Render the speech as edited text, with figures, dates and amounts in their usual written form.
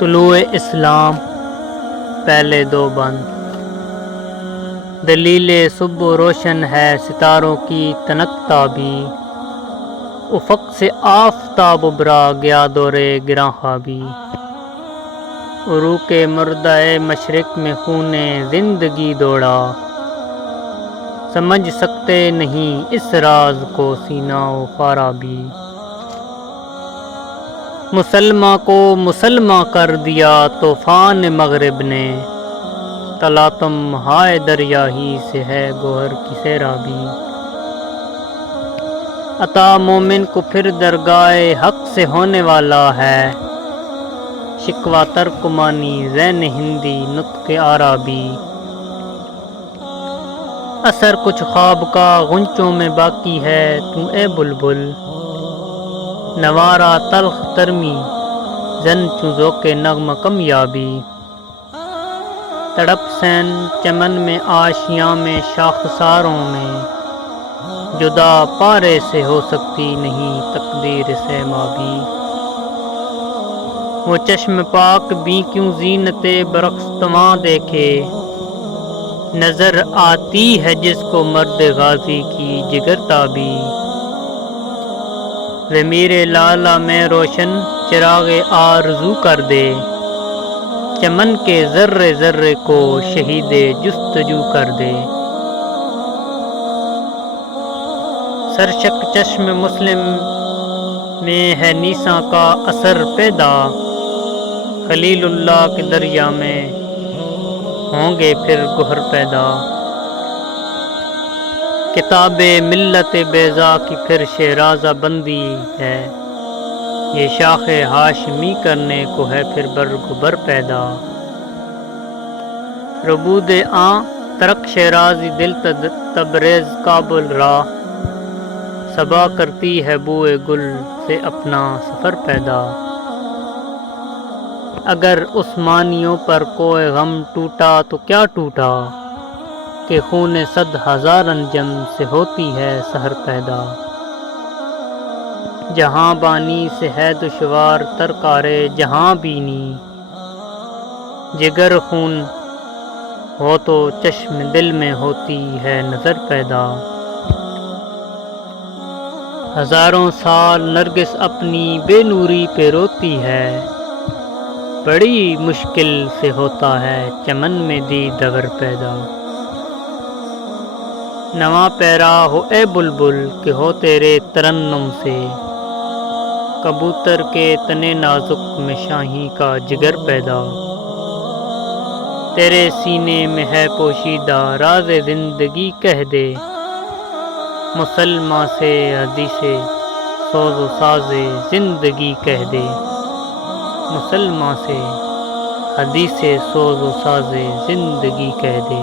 طلوع اسلام پہلے دو بند۔ دلیل صبح روشن ہے ستاروں کی تنکتا بھی، افق سے آفتاب ابھرا گیا دورے گراں خوابی۔ عروق مردہ مشرق میں خون زندگی دوڑا، سمجھ سکتے نہیں اس راز کو سینہ و فارابی۔ مسلمہ کو مسلمہ کر دیا طوفان مغرب نے، تلاطم ہائے دریا ہی سے ہے گوہر کی سیرابی۔ عطا مومن کو پھر درگاہ حق سے ہونے والا ہے، شکوہ ترکمانی ذہن ہندی نطق عربی۔ اثر کچھ خواب کا غنچوں میں باقی ہے تو اے بلبل، نوارہ تلخ ترمی زن چوں ذوق نغمہ کمیابی۔ تڑپ سین چمن میں آشیاں میں شاخساروں میں، جدا پارے سے ہو سکتی نہیں تقدیر سے مابی۔ وہ چشم پاک بھی کیوں زینت برخستواں دیکھے، نظر آتی ہے جس کو مرد غازی کی جگر تابی۔ ضمیر لالہ میں روشن چراغ آرزو کر دے، چمن کے ذرے ذرے کو شہید جستجو کر دے۔ سرشک چشم مسلم میں ہے نیساں کا اثر پیدا، خلیل اللہ کے دریا میں ہوں گے پھر گوہر پیدا۔ کتاب ملت بیضا کی پھر شیرازہ بندی ہے، یہ شاخ ہاشمی کرنے کو ہے پھر برگ بر پیدا۔ ربود آں ترک شیرازی دل تبریز کابل را، صبا کرتی ہے بوئے گل سے اپنا سفر پیدا۔ اگر عثمانیوں پر کوئی غم ٹوٹا تو کیا ٹوٹا، کہ خون 100,000 انجم سے ہوتی ہے سحر پیدا۔ جہاں بانی سے ہے دشوار تر کار جہاں بینی، جگر خون ہو تو چشم دل میں ہوتی ہے نظر پیدا۔ ہزاروں سال نرگس اپنی بے نوری پہ روتی ہے، بڑی مشکل سے ہوتا ہے چمن میں دی دور پیدا۔ نواں پیرا ہو اے بلبل کہ ہو تیرے ترنم سے، کبوتر کے تنے نازک میں شاہی کا جگر پیدا۔ تیرے سینے میں ہے پوشیدہ راز زندگی کہہ دے، مسلمہ سے حدیث سوز و ساز زندگی کہہ دے، مسلمہ سے حدیث سوز و ساز زندگی کہہ دے۔